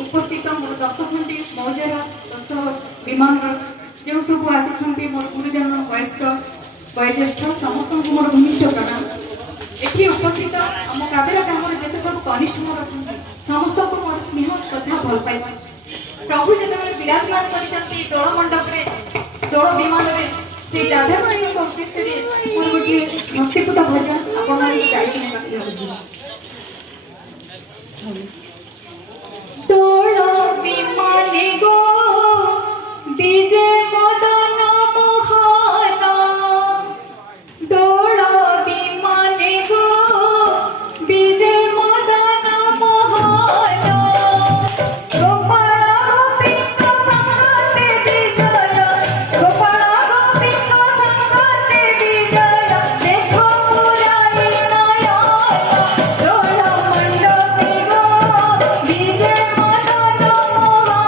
उपस्थित मोर 10 खंडी मौजार 10 विमान जो सब आसी मोर गुरुजन वयस्क वयोज्येष्ठ समस्त मोर घनिष्ठ प्रणाम। ये उपस्थित आम कावेरा ग्राम जिते सब कनिष्ठ मोर अच्छा समस्त को मोर स्नेह श्रद्धा भल पाई प्रभु जो विराजमान कर दोल मंडप दोल विमान से राधा कृष्ण उद्देश्य मोर गोटे भक्तिपूत भजन आप दोल विमाने गो विजय मदन मोहना दोल विमाने गो विजय मदन मोहना गोपाल गोपीक संगते विजय गोपाल गोपीक संगते विजय देखो पुराई नया दोल मंडपे गो विजय मदन मोहना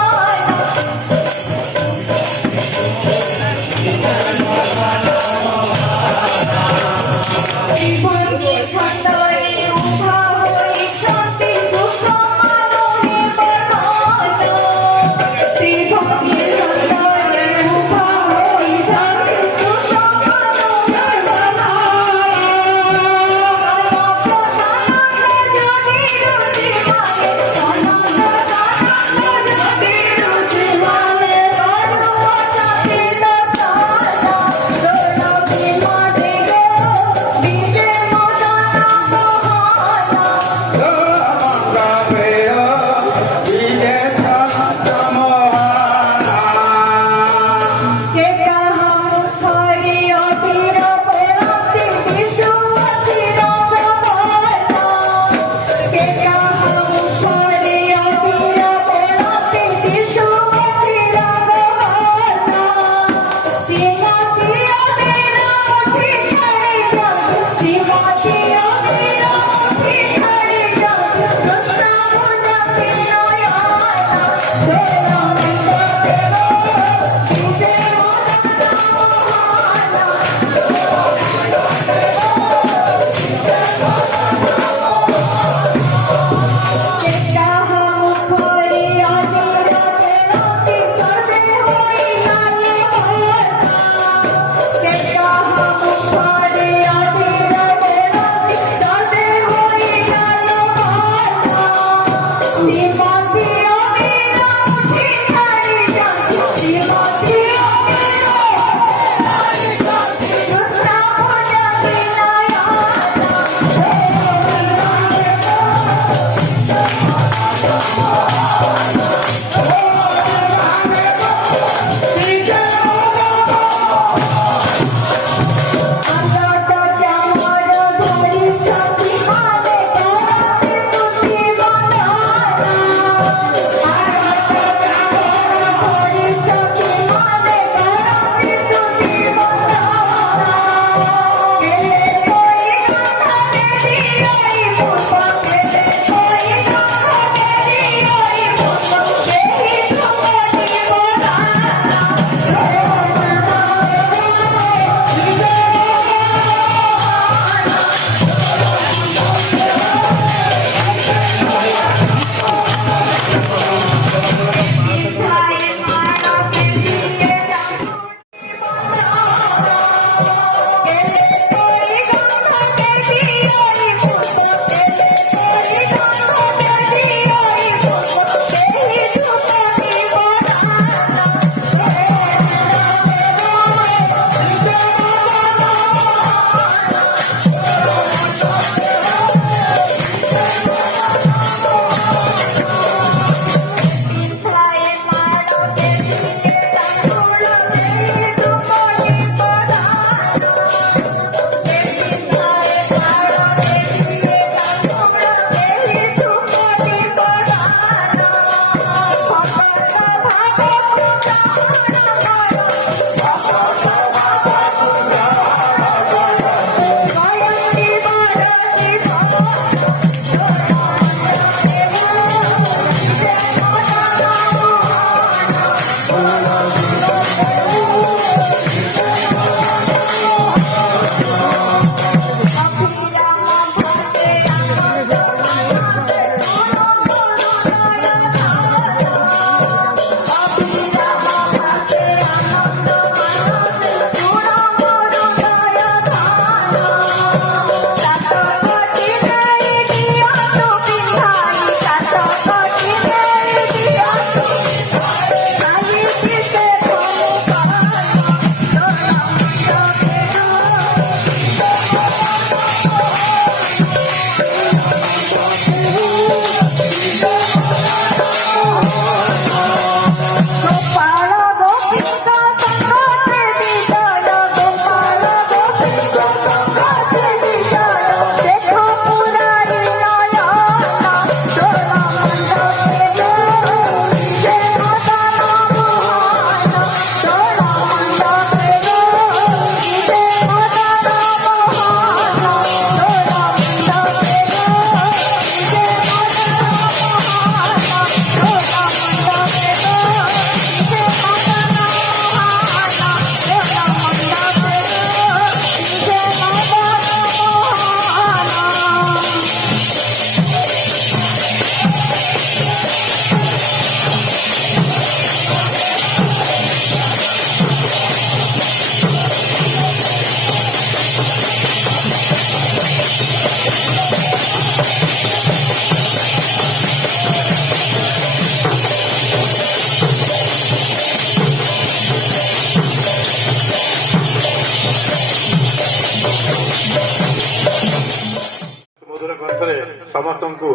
ଗ୍ରନ୍ଥରେ ସମସ୍ତଙ୍କୁ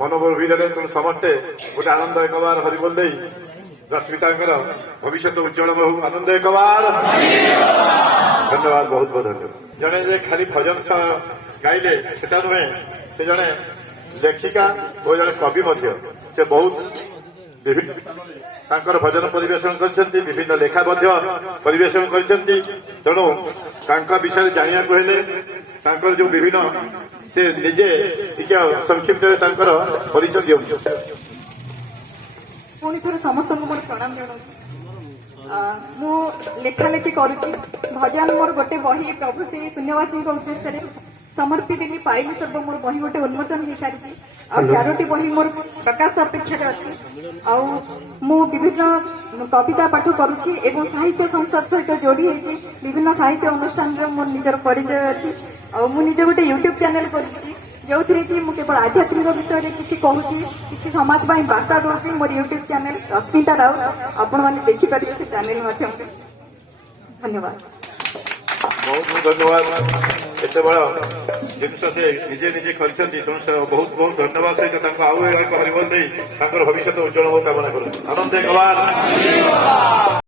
ମନୋବଳ ବି ଦେଲେ। ତେଣୁ ସମସ୍ତେ ଗୋଟେ ଆନନ୍ଦ ଏକବାର ହରିବୋଲ ଦେଇ ରଶ୍ମିତାଙ୍କର ଭବିଷ୍ୟତ ଉଜ୍ଜଳ ବହୁ ଆନନ୍ଦ ଏକବାର ଧନ୍ୟବାଦ, ବହୁତ ବହୁତ ଧନ୍ୟବାଦ। ଜଣେ ଯେ ଖାଲି ଭଜନ ଗାଇଲେ ସେଟା ନୁହେଁ, ସେ ଜଣେ ଲେଖିକା ଓ ଜଣେ କବି ମଧ୍ୟ। ସେ ବହୁତ ବିଭିନ୍ନ ତାଙ୍କର ଭଜନ ପରିବେଷଣ କରିଛନ୍ତି, ବିଭିନ୍ନ ଲେଖା ମଧ୍ୟ ପରିବେଷଣ କରିଛନ୍ତି। ତେଣୁ ତାଙ୍କ ବିଷୟରେ ଜାଣିବାକୁ ହେଲେ ତାଙ୍କର ଯୋଉ ବିଭିନ୍ନ ସେ ନିଜେ ଟିକେ ସଂକ୍ଷିପ୍ତରେ ତାଙ୍କର ପରିଚୟ ଦିଅନ୍ତୁ। ପୁଣି ଥରେ ସମସ୍ତଙ୍କୁ ମୋର ପ୍ରଣାମ ଜଣାଉଛି। ମୁଁ ଲେଖାଲେଖି କରୁଛି। ଭଜନ ମୋର ଗୋଟେ ବହି ପ୍ରଭୁ ଶ୍ରୀ ଶୂନ୍ୟବାସୀଙ୍କ ଉଦ୍ଦେଶ୍ୟରେ ସମର୍ପିଦେଲି। ପାଇଲି ସର୍ବ ମୋର ବହି ଗୋଟେ ଉନ୍ମୋଚନ ହେଇସାରିଛି। ଆଉ 4ଟି ବହି ମୋର ପ୍ରକାଶ ଅପେକ୍ଷାରେ ଅଛି। ଆଉ ମୁଁ ବିଭିନ୍ନ କବିତା ପାଠ କରୁଛି ଏବଂ ସାହିତ୍ୟ ସଂସଦ ସହିତ ଯୋଡ଼ି ହେଇଛି। ବିଭିନ୍ନ ସାହିତ୍ୟ ଅନୁଷ୍ଠାନରେ ମୋର ନିଜର ପରିଚୟ ଅଛି। ଆଉ ମୁଁ ନିଜେ ଗୋଟେ ୟୁଟ୍ୟୁବ ଚ୍ୟାନେଲ କରିଛି, ଯୋଉଥିରେ କି ମୁଁ କେବଳ ଆଧ୍ୟାତ୍ମିକ ବିଷୟରେ କିଛି କହୁଛି, କିଛି ସମାଜ ପାଇଁ ବାର୍ତ୍ତା ଦଉଛି। ମୋର ୟୁଟ୍ୟୁବ ଚ୍ୟାନେଲ ରଶ୍ମିତା ରାଉତ, ଆପଣମାନେ ଦେଖିପାରିବେ ସେ ଚ୍ୟାନେଲ ମାଧ୍ୟମରେ। ଧନ୍ୟବାଦ, ବହୁତ ବହୁତ ଧନ୍ୟବାଦ। ଏତେ ବଡ଼ ଜିନିଷ ସେ ନିଜେ ନିଜେ କରିଛନ୍ତି। ତେଣୁ ସେ ବହୁତ ବହୁତ ଧନ୍ୟବାଦ ସହିତ ତାଙ୍କୁ ଆଉ ଏକ ହରିବୋଲ ଦେଇ ତାଙ୍କର ଭବିଷ୍ୟତ ଉଜ୍ଜଳ କାମନା କରନ୍ତୁ। ଆନନ୍ଦ ଏକବାର।